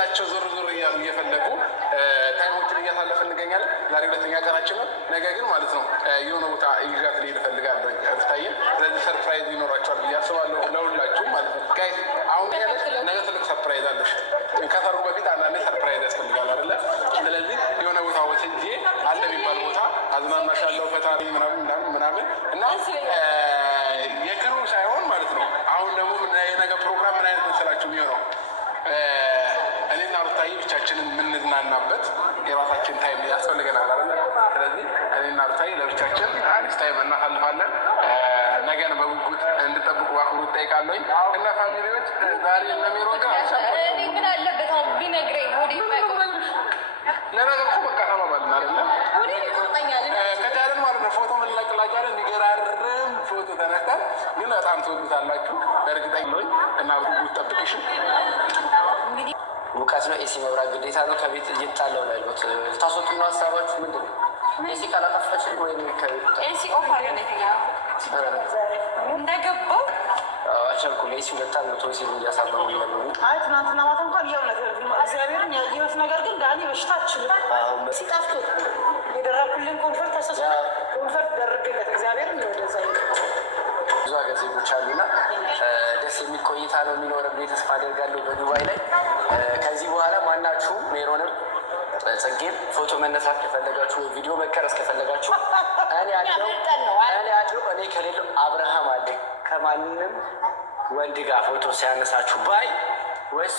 የሌላቸው ዞር ዞር እያሉ እየፈለጉ ታይሞችን እያሳለፈ እንገኛለን። ዛሬ ሁለተኛ ቀናችን ነው። ነገ ግን ማለት ነው የሆነ ቦታ ይዣት ልሄድ እፈልጋለሁ ሩታዬን። ስለዚህ ሰርፕራይዝ ይኖራቸዋል ብዬ አስባለሁ ለሁላችሁም ማለት ነው። ጋይስ አሁን ያለች ነገ ትልቅ ሰርፕራይዝ አለሽ። ከሰሩ በፊት አንዳንዴ ሰርፕራይዝ ያስፈልጋል አይደለ? ስለዚህ የሆነ ቦታ ወስጄ አለ የሚባል ቦታ አዝናናሻለሁ፣ ፈታ ምናምን እና የክሩ ሳይሆን ማለት ነው። አሁን ደግሞ የነገ ፕሮግራም ምን አይነት መሰላችሁ የሚሆነው? እኔና ሩታዬ ብቻችንን የምንዝናናበት የራሳችን ታይም ያስፈልገናል አይደለ? ስለዚህ እኔና ሩታዬ ለብቻችን አዲስ ታይም እናሳልፋለን። ነገን በጉጉት እንድጠብቁ በአክብሮት እጠይቃለሁኝ። እና ፋሚሊዎች ዛሬ እነሚሮን ጋር እኔ ምን አለበት አሁን ቢነግረኝ ወደ ለነገ እኮ በቃ ተባባልን አይደለ? ከቻለን ማለት ነው ፎቶ ምንለቅላችኋለን። የሚገራርም ፎቶ ተነስተን ግን በጣም ትወዱታላችሁ በእርግጠኛ ነኝ። እና ጉጉት ጠብቅሽ። ሙቀት ነው። ኤሲ መብራት ግዴታ ነው። ከቤት እየጣለው ነው ያሉት። ታስወጡ ነው ሀሳባችሁ ምንድን ነው? ኤሲ ካላጠፋች ወይም ከቤት ኤሲ ኦፍ አድርገን እንደገባው አልቻልኩም። ኤሲ በጣም ነው ቶሲ እያሳመሙ ነው። አይ ትናንትና ማታ እንኳን የእውነት እግዚአብሔርን ያየሁት ነገር ግን ዳኒ በሽታ አትችልም። ሲጣፍጡ የደረኩልን ኮንፈርት ተሰሰ ኮንፈርት ደርግለት እግዚአብሔርን ወደዛ ብዙ ሀገር ዜጎች አሉና ደስ የሚል ቆይታ ነው የሚኖረን ብዬ ተስፋ አደርጋለሁ በዱባይ ላይ። ከዚህ በኋላ ማናችሁ ሜሮንም ጽጌም ፎቶ መነሳት ከፈለጋችሁ ቪዲዮ መቀረጽ ከፈለጋችሁ እኔ ያለው እኔ ከሌለው አብርሃም አለ ከማንም ወንድ ጋር ፎቶ ሲያነሳችሁ ባይ ወይሱ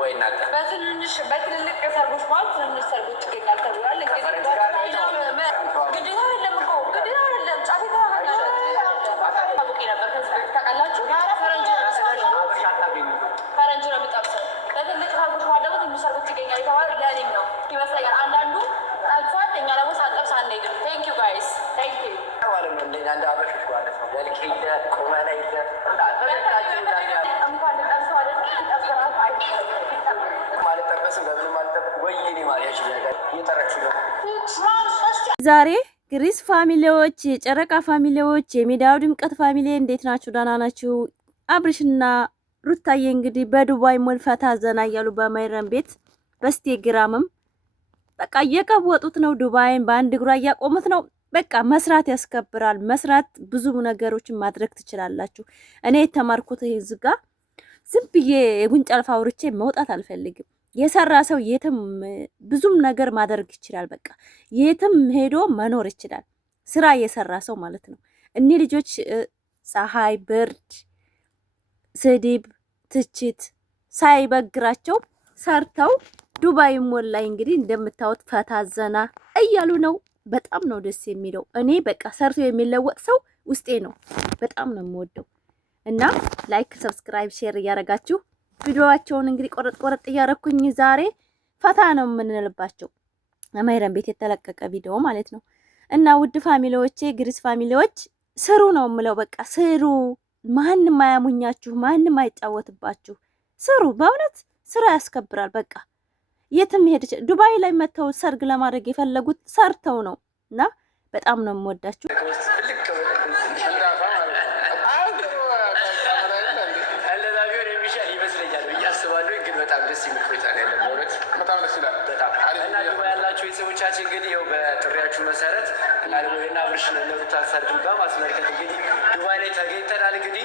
ወይ እናንተ በትልልቅ ሰርጎች ማለት ትንንሽ ሰርጎች ይገኛል ተብሏል። ግዴታ አይደለም እኮ ግዴታ አይደለም። ጫፌ ነበር ከዚህ በፊት ታውቃላችሁ። ፈረንጅ ነው የሚጠብሰው። በትልቅ ሰርጎች ማለት ደግሞ ትንሽ ሰርጎች ይገኛል የተባለው ለእኔም ነው ይመስለኛል። አንዳንዱ ጠብሷል፣ እኛ ደግሞ ሳንጠብስ አንሄድም። ቴንክ ዩ ጋይስ ቴንክ ዩ ማለት ነው። እንደኛ እንደ አበሾች ማለት ነው። መልክ ሄደ ቁመና ሄደ ዛሬ ግሪስ ፋሚሊዎች፣ የጨረቃ ፋሚሊዎች፣ የሚዲያው ድምቀት ፋሚሊ እንዴት ናችሁ? ደህና ናችሁ? አብርሽና ሩታዬ እንግዲህ በዱባይ ሞል ፈታ ዘና እያሉ በማይረም ቤት በስቴግራምም በቃ እየቀወጡት ነው። ዱባይን በአንድ እግሯ እያቆሙት ነው። በቃ መስራት ያስከብራል። መስራት ብዙ ነገሮችን ማድረግ ትችላላችሁ። እኔ የተማርኩት እዚህ ጋር ዝም ብዬ የጉንጫ አልፋ አውርቼ መውጣት አልፈልግም። የሰራ ሰው የትም ብዙም ነገር ማድረግ ይችላል። በቃ የትም ሄዶ መኖር ይችላል። ስራ የሰራ ሰው ማለት ነው። እኒህ ልጆች ፀሐይ፣ ብርድ፣ ስድብ፣ ትችት ሳይበግራቸው ሰርተው ዱባይ ሞል ላይ እንግዲህ እንደምታዩት ፈታ ዘና እያሉ ነው። በጣም ነው ደስ የሚለው። እኔ በቃ ሰርቶ የሚለወጥ ሰው ውስጤ ነው። በጣም ነው የምወደው። እና ላይክ፣ ሰብስክራይብ፣ ሼር እያደረጋችሁ ቪዲዮዋቸውን እንግዲህ ቆረጥ እያደረኩኝ ዛሬ ፈታ ነው የምንልባቸው። አማይረን ቤት የተለቀቀ ቪዲዮ ማለት ነው። እና ውድ ፋሚሊዎቼ፣ ግሪስ ፋሚሊዎች ስሩ ነው የምለው። በቃ ስሩ። ማንም አያሙኛችሁ፣ ማንም አይጫወትባችሁ። ስሩ። በእውነት ስራ ያስከብራል። በቃ የትም ሄድ ዱባይ ላይ መተው ሰርግ ለማድረግ የፈለጉት ሰርተው ነው። እና በጣም ነው የምወዳችሁ። ያላችሁ ቤተሰቦቻችን እንግዲህ ይኸው በጥሪያችሁ መሰረት እና ደግሞ የእነ አብርሽን እነ ሩታን ሰርግ በማስመልከት እንግዲህ ዱባይ ላይ ተገኝተናል። እንግዲህ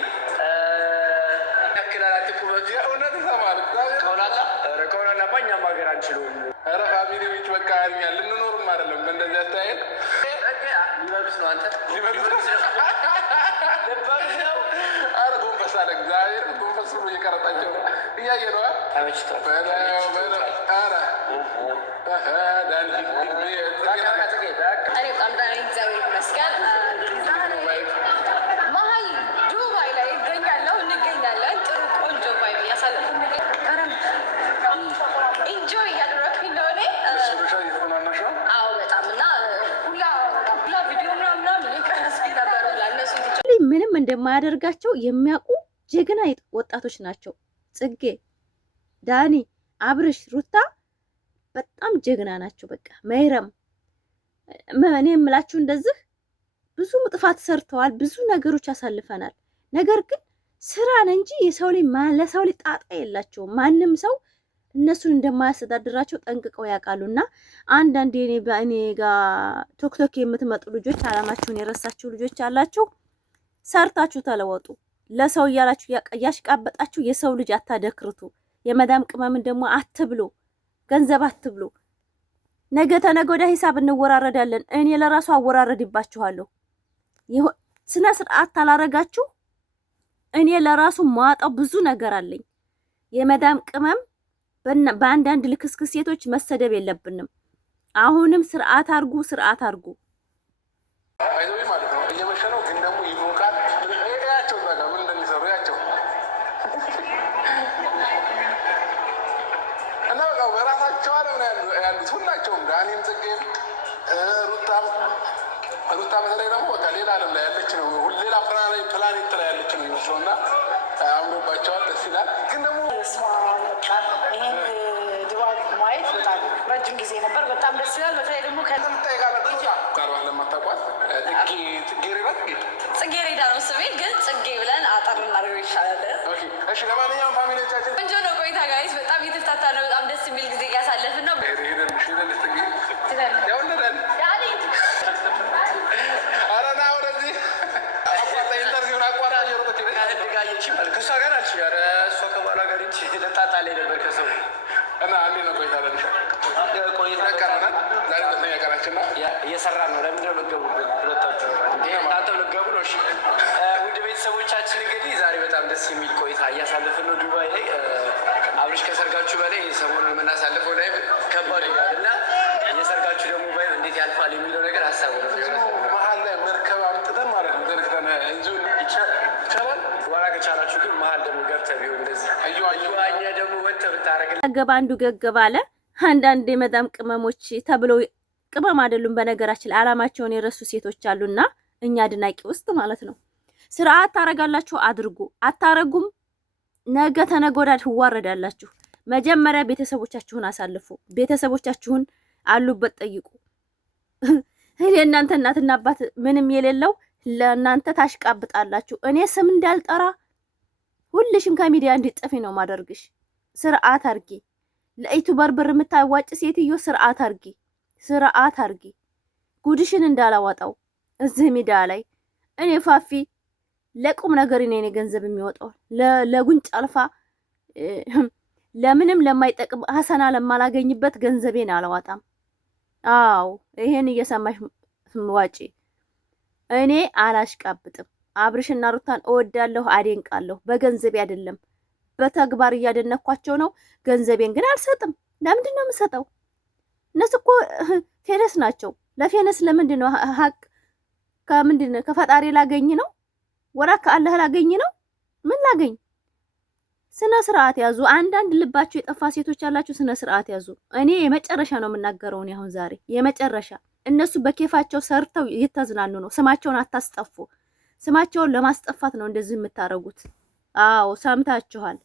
ያክላላት ቁመቱ እውነት ተማር ከሆናላ እኛም ሀገር አንችለውም። ኧረ ፋሚሊዎች በቃ ያኛል ልንኖርም አይደለም በእንደዚህ አስተያየት ሊበሉት ነው። አንተ ሊበሉት ነው። ኧረ ጎንበስ አለ እግዚአብሔር ጎንበስ ብሎ እየቀረጣቸው እያየ ነው። ተመችቷል። እግዚአብሔር ይመስገን መሀል ዱባይ ላይ እንገኛለን። ጥሩ ቆንጆ ቫይብ እያሳለፍን ኢንጆይ እያደረግኩኝ ነው እኔ። አዎ በጣም እና ሁላ ቪዲዮ ምናምን የቀረስኩኝ ነበር። ለእነሱ ምንም እንደማያደርጋቸው የሚያውቁ ጀግና ወጣቶች ናቸው። ጽጌ፣ ዳኒ፣ አብርሽ፣ ሩታ በጣም ጀግና ናቸው። በቃ መይረም እኔ የምላችሁ እንደዚህ ብዙ ጥፋት ሰርተዋል። ብዙ ነገሮች አሳልፈናል። ነገር ግን ስራን እንጂ የሰው ላይ ለሰው ላይ ጣጣ የላቸውም። ማንም ሰው እነሱን እንደማያስተዳድራቸው ጠንቅቀው ያውቃሉና አንዳንዴ እኔ ጋር ቶክቶክ የምትመጡ ልጆች አላማችሁን የረሳችሁ ልጆች አላችሁ። ሰርታችሁ ተለወጡ። ለሰው እያላችሁ ያሽቃበጣችሁ የሰው ልጅ አታደክርቱ። የመዳም ቅመምን ደግሞ አትብሉ፣ ገንዘብ አትብሉ። ነገ ተነገ ወዲያ ሂሳብ እንወራረዳለን። እኔ ለራሱ አወራረድባችኋለሁ። ስነ ስርዓት ታላረጋችሁ እኔ ለራሱ ማጣው ብዙ ነገር አለኝ። የመዳም ቅመም በአንዳንድ ልክስክስ ሴቶች መሰደብ የለብንም። አሁንም ስርዓት አርጉ፣ ስርዓት አርጉ። አይዞህ ማለት ነው። እየመሸ ነው ግን ደግሞ ይሞቃል። ያቸው ዛጋ ምን እንደሚሰሩ ያቸው እና በቃ በራሳቸው አለም ነው ያሉት ሁላቸውም። ዳኒም፣ ጽጌም፣ ሩታ በተለይ ደግሞ በቃ ሌላ አለም ላይ ያለች ነው። ሌላ ፕላኔት ላይ ያለች ነው ይመስለው እና አምሮባቸዋል። ደስ ይላል። ግን ደግሞ ይህን ድባብ ማየት በጣም ረጅም ጊዜ ነበር። በጣም ደስ ይላል። በተለይ ደግሞ ቃርባ ለማታውቋት ጽጌሬዳ ነው ስሜ፣ ግን ጽጌ ብለን አጠር እናድርገው ይሻላል። እሺ፣ ለማንኛውም ፋሚሊዎቻችን ቆንጆ ነው ቆይታ ጋይስ። በጣም የተፍታታ ነው። በጣም ደስ የሚል ጊዜ እያሳለፍን ነው። ከእሷ ጋር አልችል እሷ ከባሏ ጋር ልጣጣ ላይ ነበር ከሰው እና አንዴ ነው ቆይታ ቆይታ ቀረናል። ዛሬ ሁለተኛ ቀናችን ነው። እየሰራ ነው። ለምንድን ነው ልትገቡብን? ሁለታችሁ እናንተም ልትገቡ ነው? እሺ ውድ ቤተሰቦቻችን እንግዲህ ዛሬ በጣም ደስ የሚል ቆይታ እያሳለፍን ነው ዱባይ ላይ። አብርሽ ከሰርጋችሁ በላይ ሰሞኑን የምናሳልፈው ላይ ከባድ ይላል እና የሰርጋችሁ ደግሞ ባይ እንዴት ያልፋል የሚለው ነገር ሀሳቡ ነው። መሀል ላይ መርከብ አምጥተን ማለት ነው ዘርግተን እንጂን ይቻላል። ዋራ ከቻላችሁ ግን መሀል ደግሞ ገብተህ ቢሆን እንደዚህ እየዋኘ ደግሞ ወጥተህ ብታረግልን ገባ አንዱ ገገባ አለ። አንዳንድ የመዳም ቅመሞች ተብለው ቅመም አይደሉም። በነገራችን አላማቸውን የረሱ ሴቶች አሉና እኛ አድናቂ ውስጥ ማለት ነው። ስርዓት ታረጋላችሁ፣ አድርጉ። አታረጉም፣ ነገ ተነገ ወዲያ ትዋረዳላችሁ። መጀመሪያ ቤተሰቦቻችሁን አሳልፉ። ቤተሰቦቻችሁን አሉበት ጠይቁ። እኔ እናንተ እናትና አባት ምንም የሌለው ለእናንተ ታሽቃብጣላችሁ። እኔ ስም እንዳልጠራ ሁልሽም ከሚዲያ እንድትጠፊ ነው ማደርግሽ። ስርዓት አርጊ። ለዩቲዩበር ብር የምታዋጭ ሴትዮ ስርዓት አርጊ፣ ስርዓት አርጊ። ጉድሽን እንዳላወጣው እዚህ ሚዲያ ላይ እኔ ፋፊ ለቁም ነገር እኔ ገንዘብ የሚወጣው ለጉንጭ አልፋ ለምንም ለማይጠቅም ሀሰና ለማላገኝበት ገንዘቤን አላዋጣም። አዎ ይሄን እየሰማሽ ዋጪ። እኔ አላሽቃብጥም። አብርሽና ሩታን እወዳለሁ፣ አዴንቃለሁ። በገንዘቤ አይደለም በተግባር እያደነኳቸው ነው። ገንዘቤን ግን አልሰጥም። ለምንድን ነው የምሰጠው? እነሱ እኮ ፌነስ ናቸው። ለፌነስ ለምንድን ነው ሀቅ ከምንድን ነው ከፈጣሪ ላገኝ ነው ወራ ከአላህ ላገኝ ነው? ምን ላገኝ? ስነ ስርዓት ያዙ። አንዳንድ ልባችሁ የጠፋ ሴቶች ያላችሁ ስነ ስርዓት ያዙ። እኔ የመጨረሻ ነው የምናገረው። እኔ አሁን ዛሬ የመጨረሻ እነሱ በኬፋቸው ሰርተው እየተዝናኑ ነው። ስማቸውን አታስጠፉ። ስማቸውን ለማስጠፋት ነው እንደዚህ የምታረጉት። አዎ ሰምታችኋል።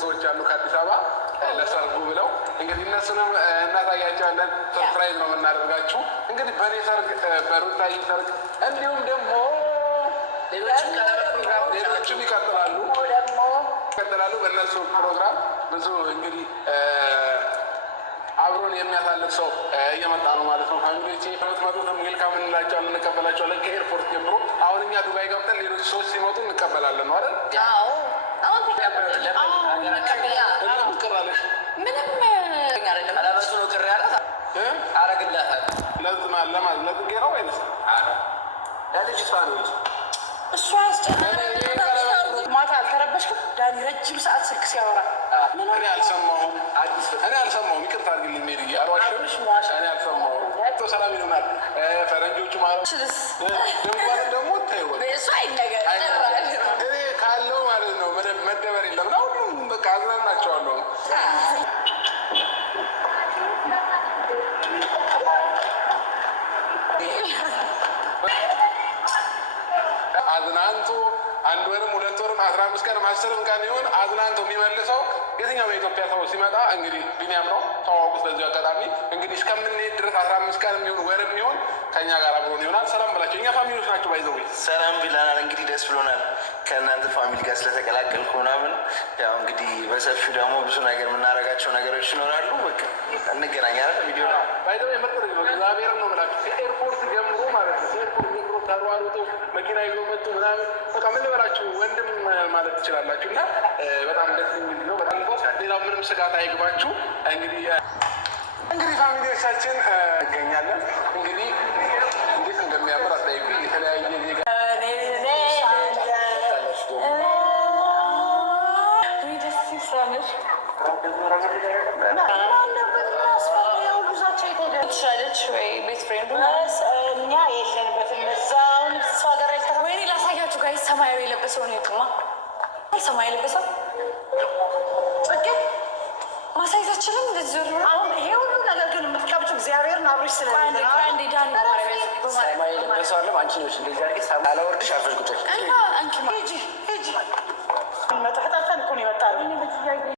ሰዎች አሉ ከአዲስ አበባ ለሰርጉ ብለው እንግዲህ እነሱንም እናሳያቸዋለን። ሰርፕራይዝ ነው የምናደርጋችሁ። እንግዲህ በእኔ ሰርግ፣ በሩታዬ ሰርግ እንዲሁም ደግሞ ሌሎችም ይቀጥላሉ። በእነሱ ፕሮግራም ብዙ እንግዲህ አብሮን የሚያሳልፍ ሰው እየመጣ ነው ማለት ነው። ፋሚሊዎቼ የምትመጡትም ዌልካም እንላቸዋለን፣ እንቀበላቸዋለን ከኤርፖርት ጀምሮ። አሁን እኛ ዱባይ ገብተን ሌሎች ሰዎች ሲመጡ እንቀበላለን ነው አይደል? ማታ አልተረበሽኩም? ዳኒ ረጅም ሰዓት ስልክ ሲያወራ እኔ አልሰማሁም። ይቅርታ አድርግልኝ ሜሪ፣ አልዋሽም። እኔ አልሰማሁም። ሰላም ይሆናል። ፈረንጆቹ ደግሞ እኔ ካለው ማለት ነው መደበር የለም ነው። ሁሉም በቃ አዝናናቸዋለሁ። አዝናንቶ 1 ወርም 2 ወርም 15 ቀንም 10 ቀን ይሆን አዝናንቶ የሚመልሰው የትኛው የኢትዮጵያ ሰው ሲመጣ እንግዲህ ቢኒያም ነው። ተዋወቁት በዚሁ አጋጣሚ። እንግዲህ እስከምንሄድ ድረስ 15 ቀን የሚሆን ወርም ይሆን ከእኛ ጋር አብሮን ይሆናል። ሰላም በላቸው። እኛ ፋሚሊዎች ናቸው። ባይዘው ሰላም ብለናል። እንግዲህ ደስ ብሎናል ከእናንተ ፋሚሊ ጋር ስለተቀላቀልኩ ምናምን። ያው እንግዲህ በሰፊው ደግሞ ብዙ ነገር የምናደርጋቸው ነገሮች ይኖራሉ። በቃ እንገናኛለን። ቪዲዮ ነው ባይዘው የምርጥ ነው። እግዚአብሔር ነው ምላችሁ ከኤርፖርት ጀምሮ ማለት ነው። ኤርፖርት ጀምሮ ተሯሩጦ መኪና ይዞ መጡ ምናምን በቃ ምን ልበላችሁ ወንድም ማለት ትችላላችሁ። እና በጣም ደስ የሚል ነው። በጣም ሌላው ምንም ስጋት አይግባችሁ። እንግዲህ ፋሚሊዎቻችን እገኛለን። እንግዲህ እንዴት እንደሚያምር አጠይቁ። የተለያየ ዜጋ እኛ የለንበትም እዛውን ሰው ሀገር አይተራ ወይኔ ላሳያችሁ ጋር ሰማያዊ የለበሰው ነው የቱማ ሰማያዊ የለበሰው ማሳየታችንም እንደዚህ ዞር አሁን ይሄ ሁሉ ነገር ግን የምትቀብጭው እግዚአብሔርን አብሮሽ ስለሌለ ሰማይ የለበሰው አለ አንቺ ነሽ እንደዚህ አድርጌ አላወርድሽ አፈሽ ቁጭ ሂጂ መጣ።